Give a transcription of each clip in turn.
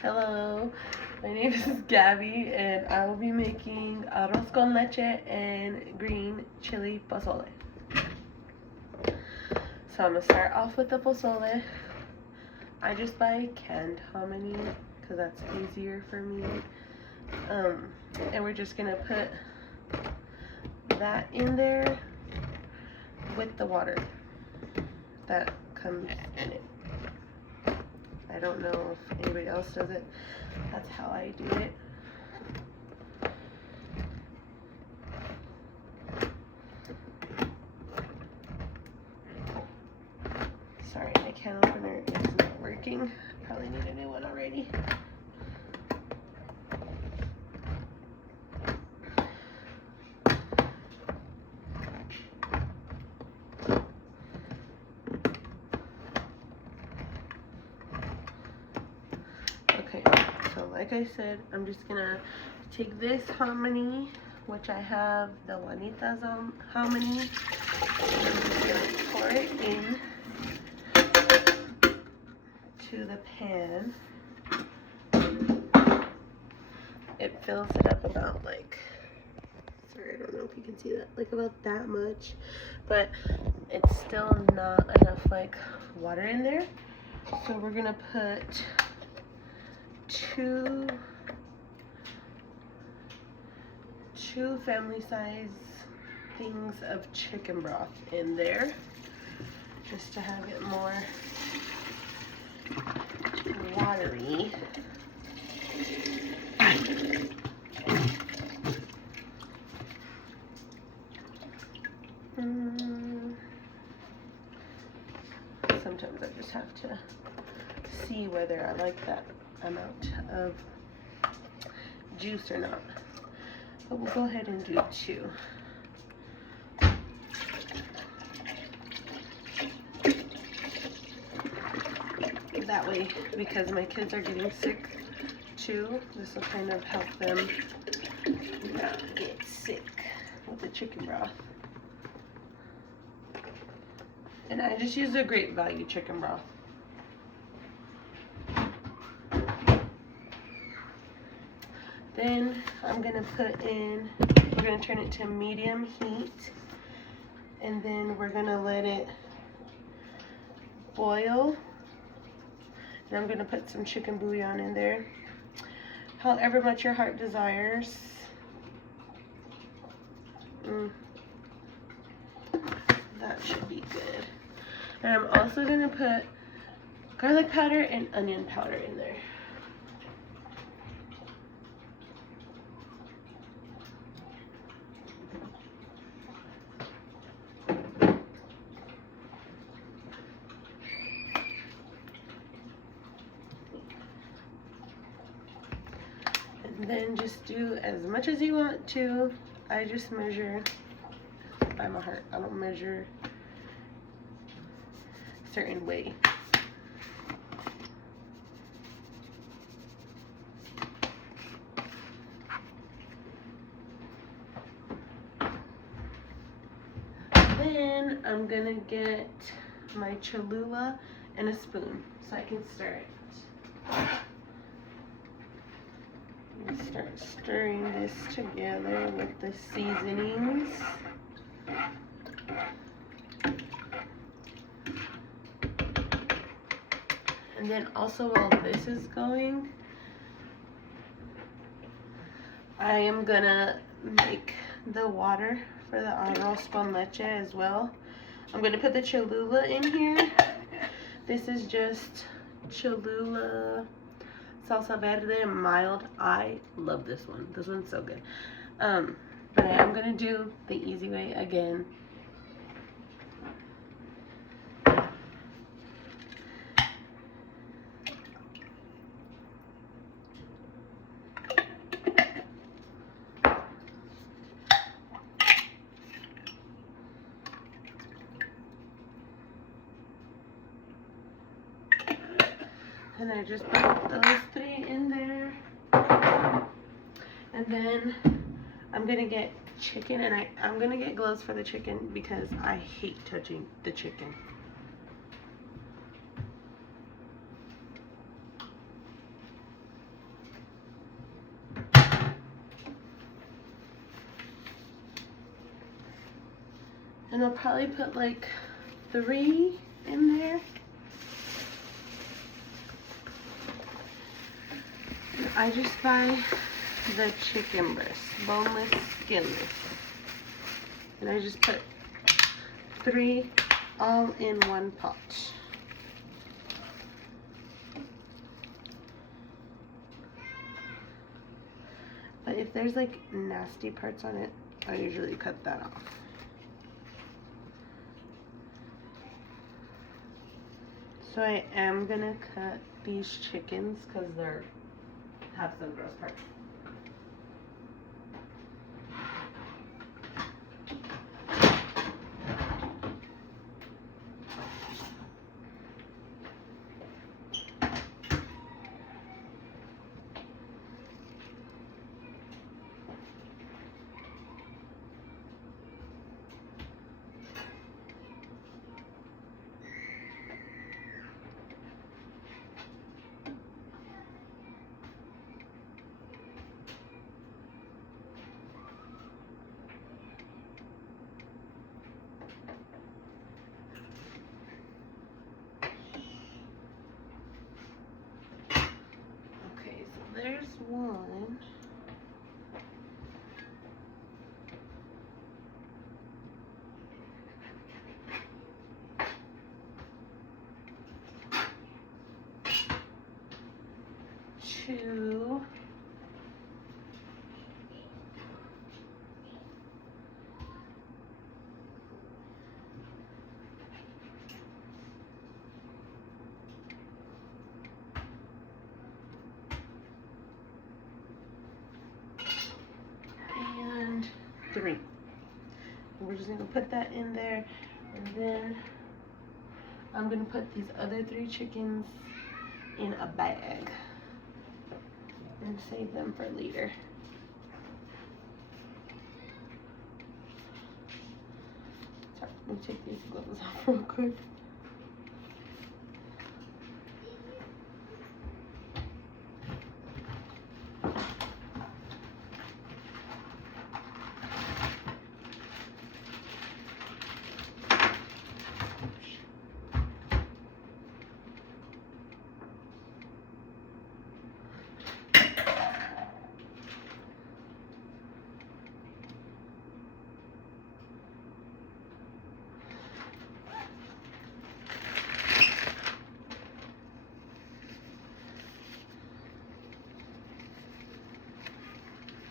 Hello, my name is Gabby and I will be making arroz con leche and green chili posole. So I'm going to start off with the posole. I just buy canned hominy because that's easier for me. And we're just going to put that in there with the water that comes in it. I don't know if anybody else does it. That's how I do it. Sorry, my can opener is not working. Probably need a new one already. Okay, so like I said, I'm just gonna take this hominy, which I have the Juanita's hominy, and I'm just gonna pour it in to the pan. It fills it up about like, sorry, I don't know if you can see that, like about that much, but it's still not enough like water in there. So we're gonna put two family size things of chicken broth in there just to have it more watery. Sometimes I just have to see whether I like that amount of juice or not. But we'll go ahead and do 2. That way, because my kids are getting sick too, this will kind of help them not get sick with the chicken broth. And I just use a great value chicken broth. Then I'm gonna we're gonna turn it to medium heat, and then we're gonna let it boil. And I'm gonna put some chicken bouillon in there, however much your heart desires. That should be good. And I'm also gonna put garlic powder and onion powder in there. And then just do as much as you want to. I just measure by my heart. I don't measure a certain way. Then I'm gonna get my Cholula and a spoon so I can stir it. Start stirring this together with the seasonings. And then also while this is going, I am gonna make the water for the arroz con leche as well. I'm gonna put the Cholula in here. This is just Cholula salsa verde mild. I love this one. This one's so good. But I am gonna do the easy way again. And I just put those 3 in there. And then I'm gonna get chicken, and I'm gonna get gloves for the chicken because I hate touching the chicken. And I'll probably put like 3 in there. And I just buy the chicken breast, boneless, skinless. And I just put 3 all in one pot. But if there's like nasty parts on it, I usually cut that off. So I am gonna cut these chickens because they're have some gross parts. There's one. Two. And 3. We're just gonna put that in there, and then I'm gonna put these other 3 chickens in a bag and save them for later. Sorry, let me take these gloves off real quick.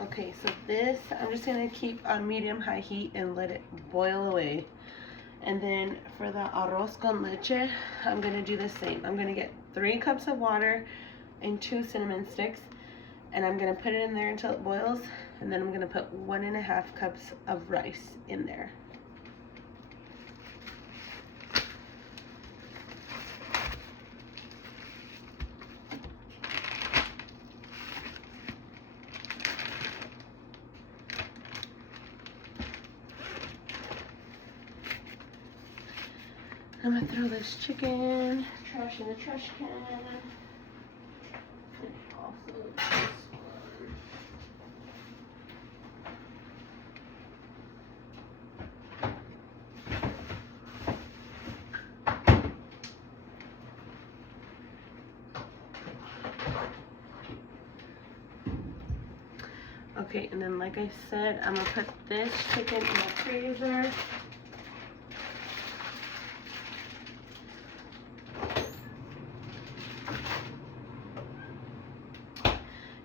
Okay, so this I'm just gonna keep on medium-high heat and let it boil away. And then for the arroz con leche, I'm gonna do the same. I'm gonna get 3 cups of water and 2 cinnamon sticks, and I'm gonna put it in there until it boils, and then I'm gonna put 1.5 cups of rice in there. I'm gonna throw this chicken trash in the trash can. And also this one. Okay, and then like I said, I'm gonna put this chicken in the freezer.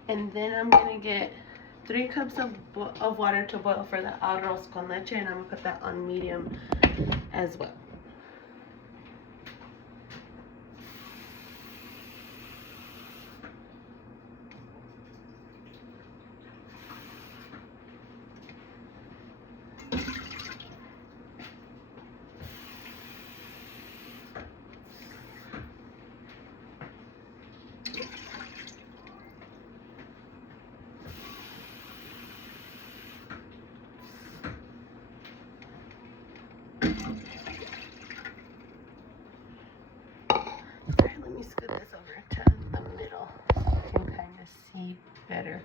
And then I'm gonna get 3 cups of water to boil for the arroz con leche, and I'm gonna put that on medium as well. Scoot this over to the middle so you can kind of see better.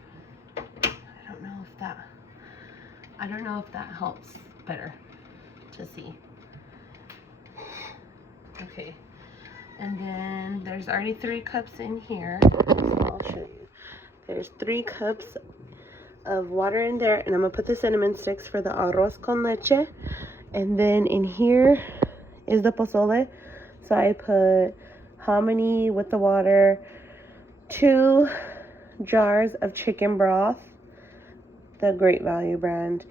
I don't know if that helps better to to see. Okay, and then there's already 3 cups in here, so I'll show you. There's 3 cups of water in there, and I'm gonna put the cinnamon sticks for the arroz con leche. And then in here is the pozole. So I put hominy with the water, 2 jars of chicken broth, the Great Value brand,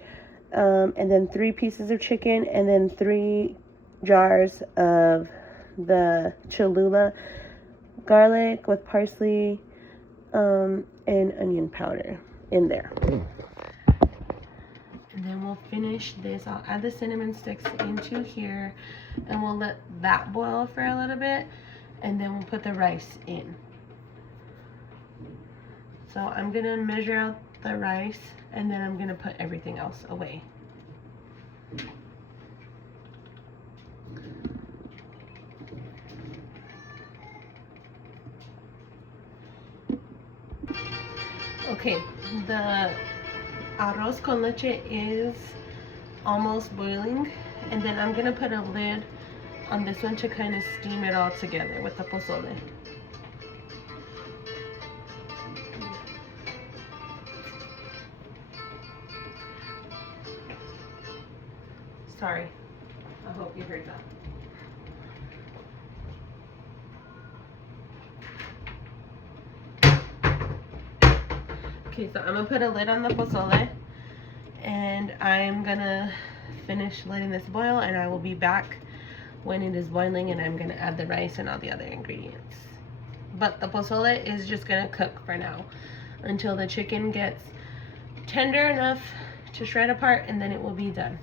and then 3 pieces of chicken, and then 3 jars of the Cholula garlic with parsley and onion powder in there. And then we'll finish this. I'll add the cinnamon sticks into here, and we'll let that boil for a little bit, and then we'll put the rice in. So I'm gonna measure out the rice, and then I'm gonna put everything else away. Okay, the arroz con leche is almost boiling, and then I'm gonna put a lid on this one to kind of steam it all together with the pozole. Sorry, I hope you heard that. Okay, so I'm gonna put a lid on the pozole, and I'm gonna finish letting this boil, and I will be back when it is boiling, and I'm gonna add the rice and all the other ingredients. But the pozole is just gonna cook for now until the chicken gets tender enough to shred apart, and then it will be done.